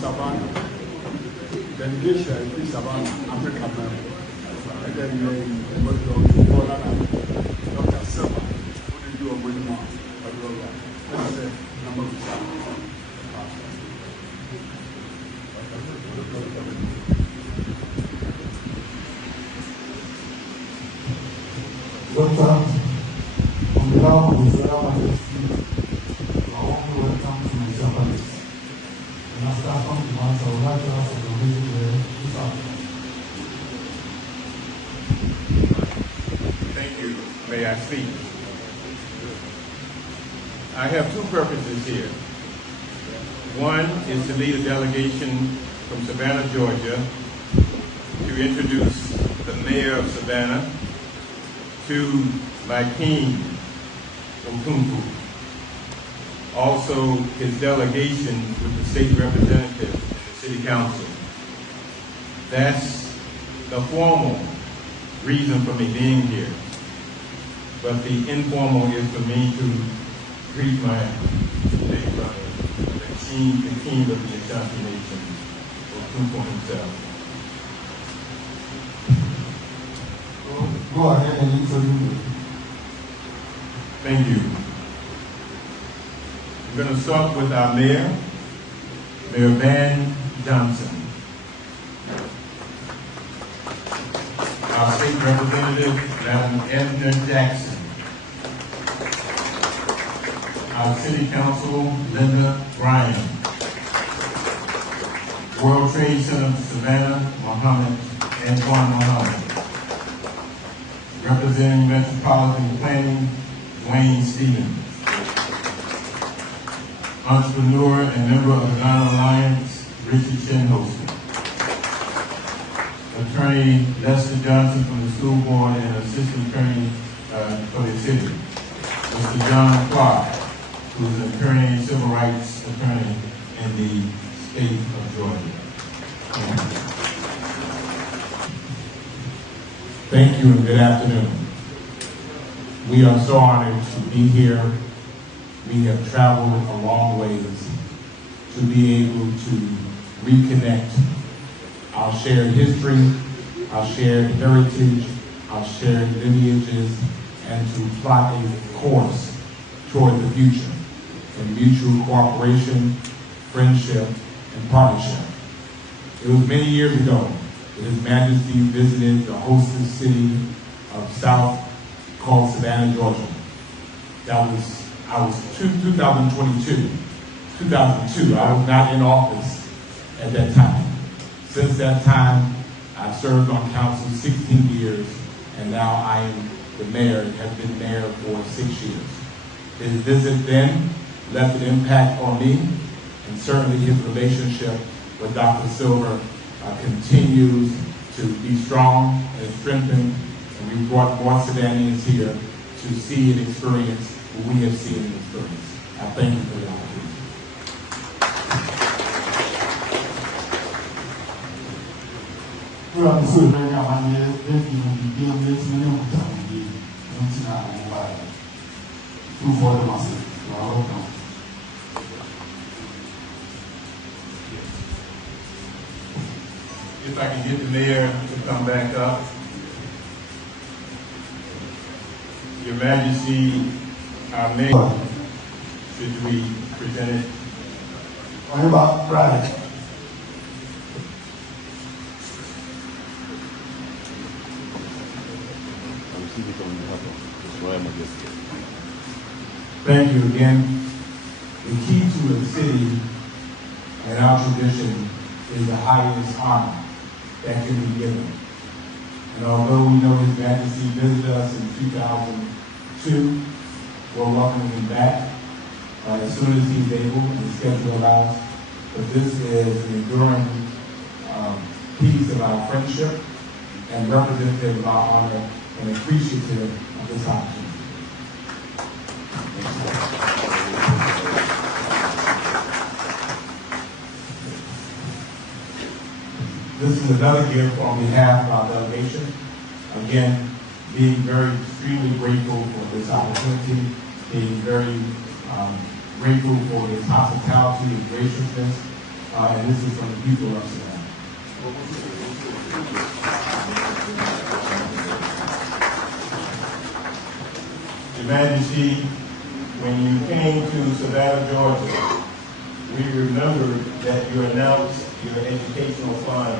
Savana, delegation in Savana, Africa, and then Dr. Silva, who did you a win more? That's the number of Doctor, on behalf of the Royal Majesty, I want to welcome to my Japanese. And after I come to my I would like to ask for the music this afternoon. Thank you. May I speak? I have two purposes here. One is to lead a delegation from Savannah, Georgia, to introduce the mayor of Savannah to my king, Otumfuo. Also, his delegation with the state representative and the city council. That's the formal reason for me being here. But the informal is for me to greet my big brother, the king of the Ashanti Nation, Otumfuo himself. Go ahead and introduce me. Thank you. We're going to start with our mayor, Mayor Van Johnson. Our state representative, Madam Edna Jackson. Our city council, Linda Ryan. World Trade Center Savannah, Antoine Muhammad. Representing Metropolitan Planning, Wayne Stevens. Entrepreneur and member of the Non-Alliance, Richard Shinholster. Attorney Lester Johnson from the school board and assistant attorney for the city. Mr. John Clark, who's an attorney and civil rights attorney in the state of Georgia. Thank you and good afternoon. We are so honored to be here. We have traveled a long ways to be able to reconnect our shared history, our shared heritage, our shared lineages, and to plot a course toward the future in mutual cooperation, friendship, and partnership. It was many years ago that His Majesty visited the hostess city of South called Savana, Georgia. I was 2002. I was not in office at that time. Since that time, I've served on council 16 years, and now I am the mayor and have been mayor for 6 years. His visit then left an impact on me, and certainly his relationship with Dr. Silver continues to be strong and strengthened, and we brought more Savannans here to see and experience what we have seen and experienced. I thank you for the opportunity. Well, so right now, I'm here, thank you, and be doing this, and I'm telling you, I'm tonight, I'm like, two for the myself, so I hope not. If I can get the mayor to come back up. Your Majesty, our mayor, should we present it? What about Friday? Thank you again. The key to a city and our tradition is the highest honor that can be given. And although we know His Majesty visited us in 2002, we're welcoming him back as soon as he's able and the schedule allows. But this is an enduring piece of our friendship and representative of our honor and appreciative of this opportunity. This is another gift on behalf of our delegation. Again, being very extremely grateful for this opportunity, being very grateful for his hospitality and graciousness, and this is from the people of Savannah. Your Majesty, when you came to Savannah, Georgia, we remember that you announced your educational fund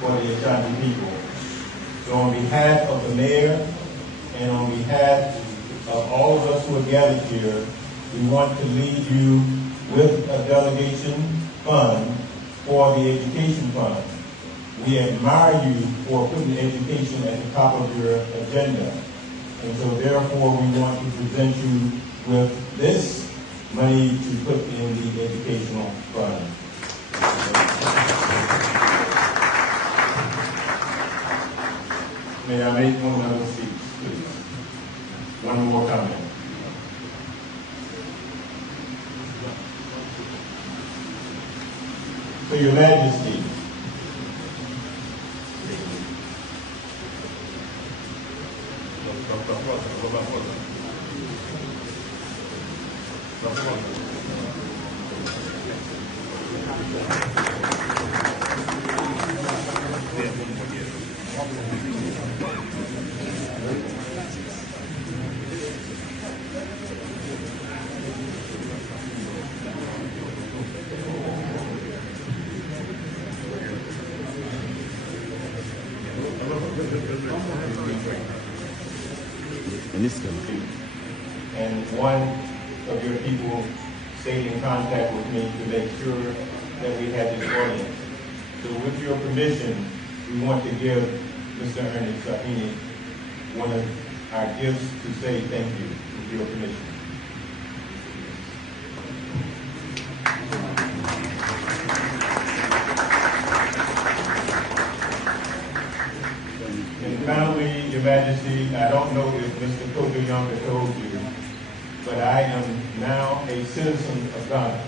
for the Ashanti people. So on behalf of the mayor and on behalf of all of us who are gathered here, we want to leave you with a delegation fund for the education fund. We admire you for putting education at the top of your agenda. And so therefore we want to present you with this money to put in the educational fund. May I make one other speech, please? One more comment. To Your Majesty, and one of your people stayed in contact with me to make sure that we had this audience. So with your permission, we want to give Mr. Ernest Safini one of our gifts to say thank you, with your permission. And finally, Your Majesty, I don't know if Mr. Kojo Younger told you, but I am now a citizen of Ghana.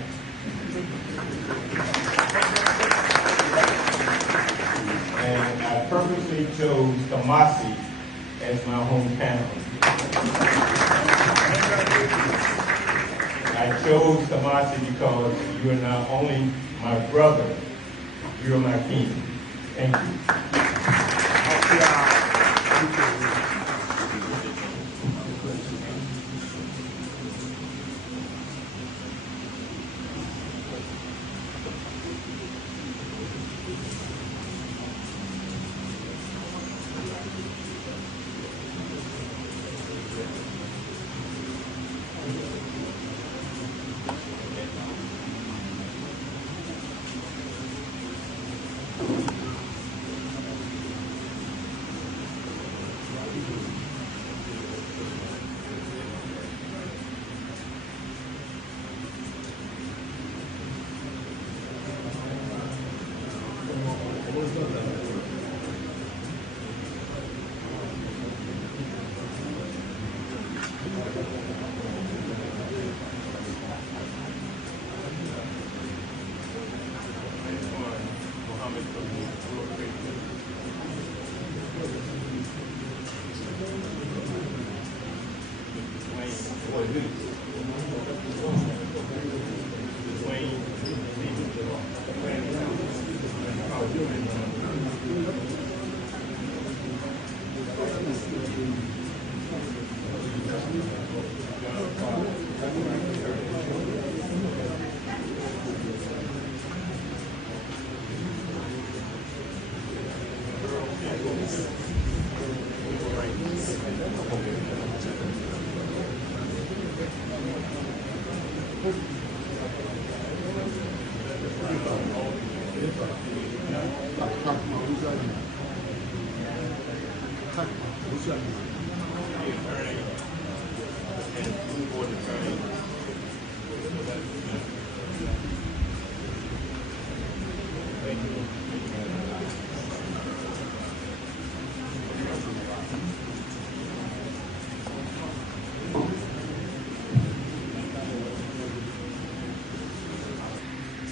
And I purposely chose Kumasi as my hometown. I chose Kumasi because you are not only my brother, you are my king. Thank you.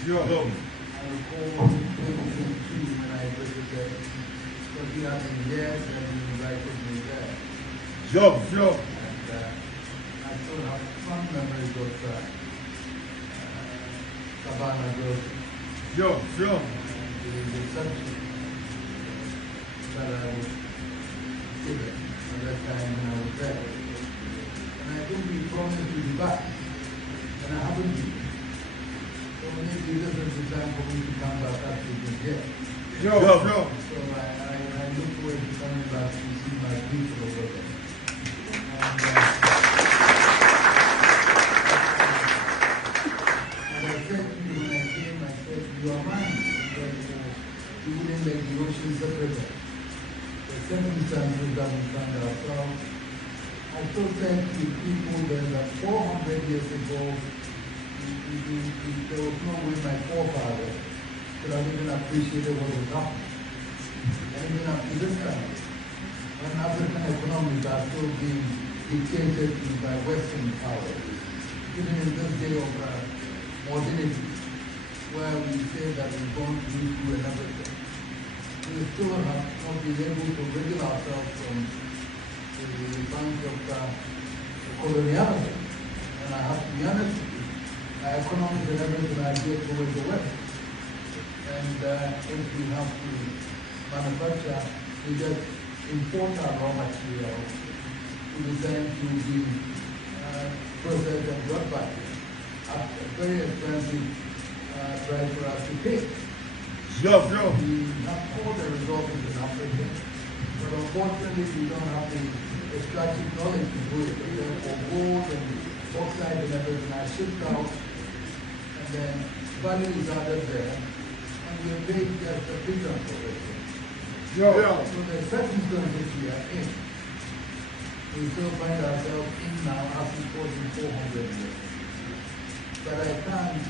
Sure. I recall 2022 when I visited, because we have been years and you invited me there. Sure. And I still have some memories of Savana girls. Sure. And the reception that I was given at that time when I was there. And I think we promised to be back, and I haven't been. So maybe this is the time for me to come back after this year. Sure. So I look forward to coming back to see my people over there. And I said to you when I came, I said, you are mine. You wouldn't let the ocean separate us. The circumstances that we find ourselves. I still said to people that 400 years ago, there was no way my forefathers could have even appreciated what was happening. And even up to this time, when African economies are still being dictated to by Western powers, even in this day of modernity, where we say that we've gone through and everything, we still have not been able to rid ourselves from the bank of colonialism. And I have to be honest with you, our economies and everything are geared towards the West. And if we have to manufacture, we just import our raw materials to be sent to be processed and brought back at a very expensive price for us to pay. Sure. We have all the resources in Africa, but unfortunately we don't have the extractive knowledge to do it. Therefore, gold and bauxite and everything are shipped out, and then value is added there, and we are paid just a pittance for it. Sure. So the circumstances we are in, we still find ourselves in now after 400 years. But I can't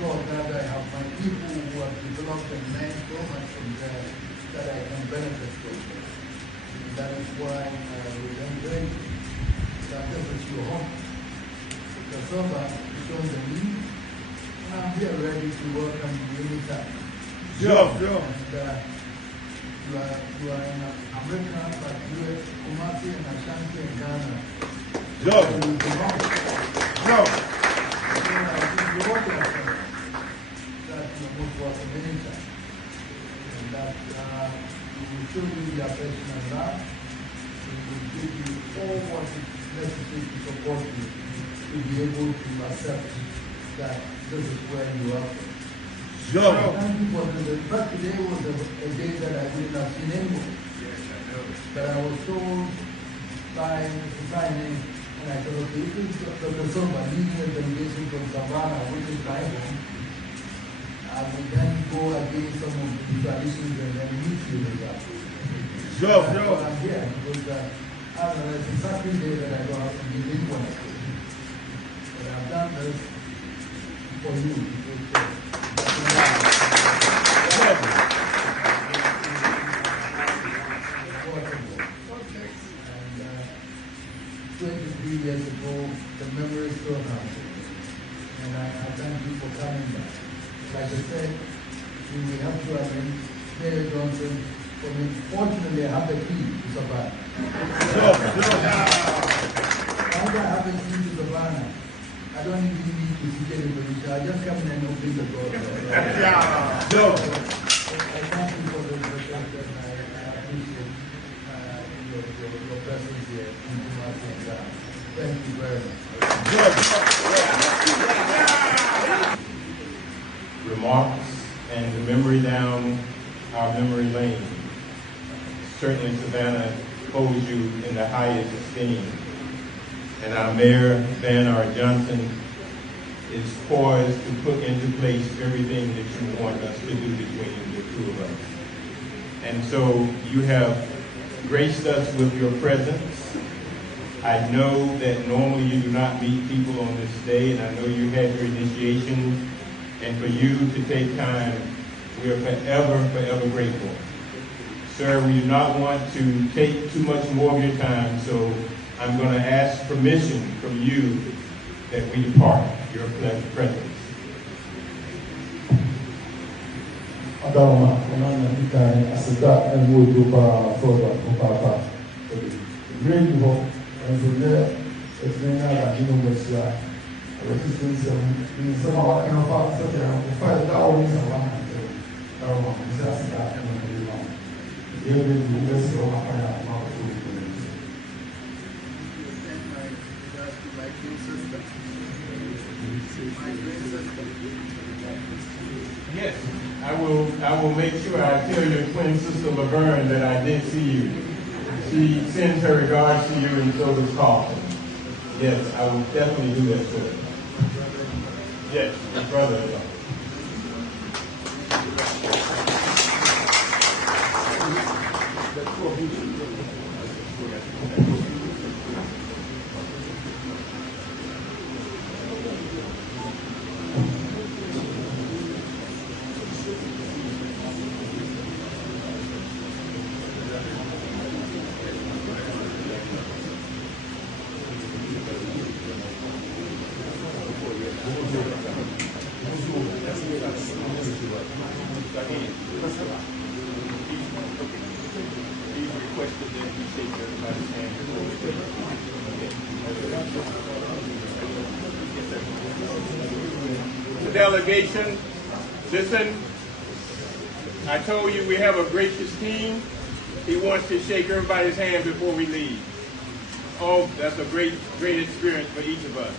God that I have my people who have developed and learned so much from there that I can benefit from. And that is why I will encourage you that this is your home. The server shows the need, and I'm here ready to welcome you anytime. Sure. And you are in America, but you are Kumasi and Ashanti and Ghana. Sure. And you belong. Sure. So I think you all are that you are most welcome anytime. And that we will show you the affection and love. We will give you all what is necessary to support you to be able to accept that this is where you are from. Sure. Thank you for this. In fact, today was a day that I didn't have seen anyone. But I was told by Mr. Signing, and I said, okay, if it's Dr. Somba leading a delegation from Savana, which is my home, I will then go against some of the traditions and then meet you with that. Sure. That's why I'm here, because I don't know, it's a certain day that I don't have to be in one. But I've done this for you. And 23 years ago, the memory still comes. And I thank you for coming back. Like I said, we have to arrange Mayor Johnson for me. Fortunately, I have the key to survive. Sure. I just come in and open the door. Yeah. So, I thank you for the introduction. I appreciate your presence here. Thank you very much. Remarks and the memory down our memory lane. Certainly Savannah holds you in the highest esteem. And our Mayor, Van R. Johnson, is poised to put into place everything that you want us to do between the two of us. And so you have graced us with your presence. I know that normally you do not meet people on this day, and I know you had your initiation, and for you to take time, we are forever, forever grateful. Sir, we do not want to take too much more of your time, so I'm going to ask permission from you that we depart your presence. Adama, Onana, Ikai, Asada, and Woodruba, Foda, Papa. Bring you home, and from there, it's been out, you know, what's that. Resistance in some of our parts of the fire down in Savana. That's that, and you know, the best of our Yes, I will make sure I tell your twin sister Laverne that I did see you. She sends her regards to you, and so does Carlton. Yes, I will definitely do that, sir. Yes, your brother-in-law. The delegation, listen, I told you we have a gracious team. He wants to shake everybody's hand before we leave. Oh, that's a great experience for each of us.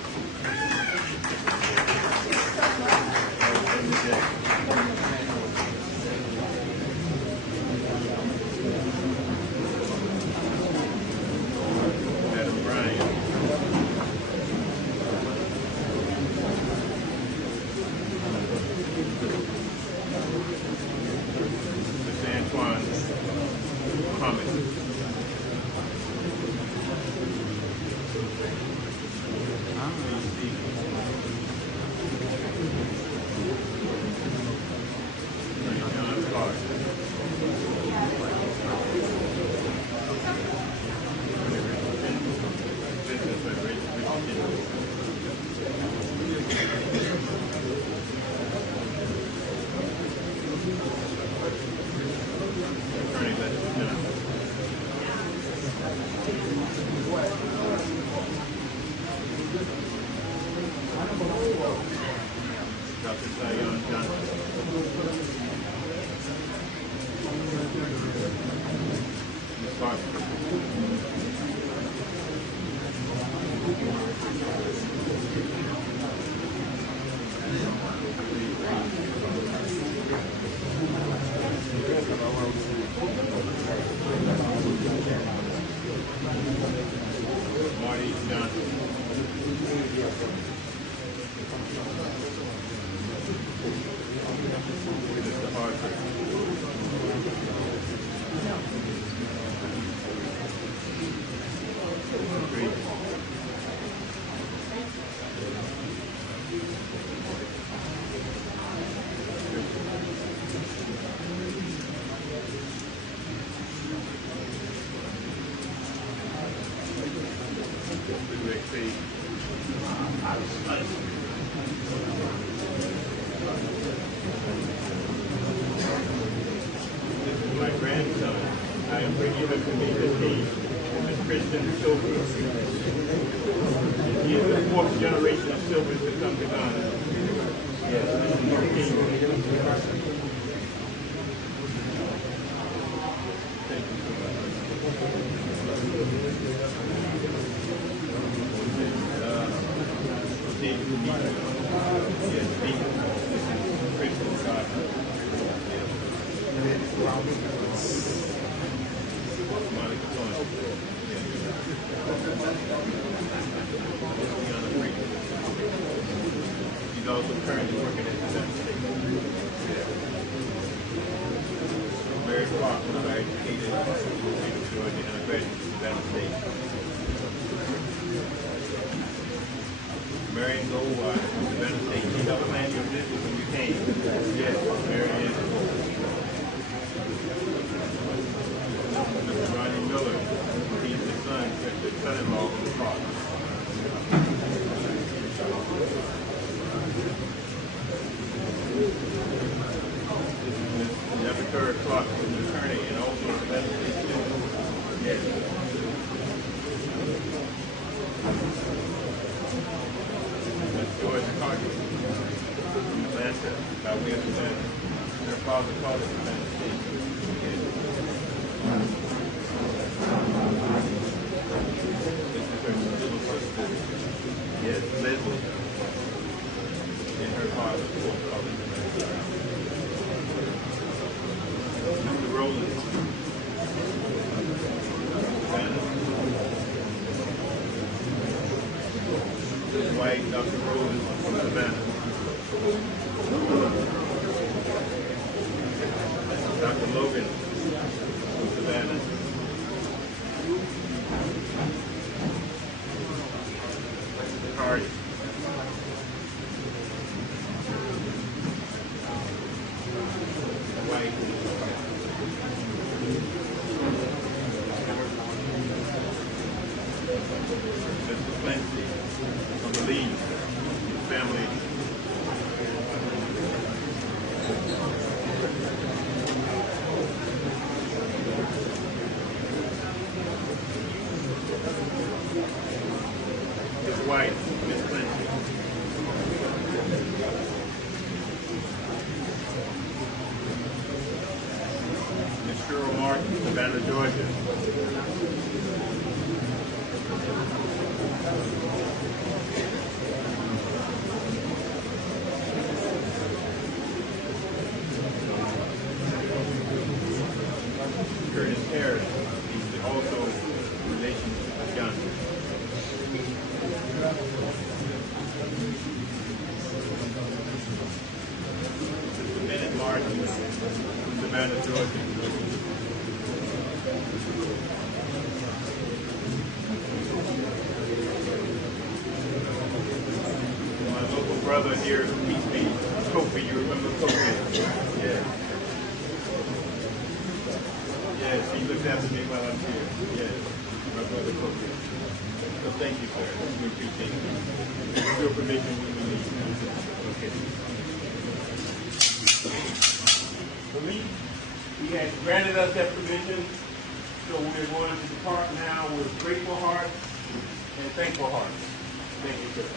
My grandson, I am bringing him to meet the team. Christian Silvers. He is the fourth generation of Silvers to come to Ghana. Yes, thank you so much. Yes, Christian God. Monica Thorne. She's also currently working at the United States. Mary Clark was educated in Georgia and a graduate from the United States. Marion Goldwine from the United States. She never planned your business when you came. Yes, Marion is cool. Mr. Ronnie Miller, he's the son-in-law of the father. This is Ms. Nebuchadnezzar Clark, who's an attorney and also a United States citizen. Yes. Ms. Joyce Carter from Atlanta, by way of Atlanta. Her father called it the United States. Yes. This is her little sister. Yes, Leslie. And her father called it the United States. Mr. Rowland. Savana. His wife, Dr. Rowland from Savana. Dr. Logan from Savana. Hardy. White. Mr. Clancy from the Leeds family. His wife, Miss Clancy. Miss Cheryl Martin, Savannah, Georgia. Curtis Harris, he's also relation to John. Mr. Bennett Martin, Savannah, Georgia. My local brother here, Peace Be, Kofi, you remember Kofi? Yeah. Yes, he looks after me while I'm here. Yes, my brother Kofi. So thank you, sir. We appreciate it. With your permission, we will leave. Okay. He has granted us that permission, so we're going to depart now with grateful hearts and thankful hearts. Thank you, sir.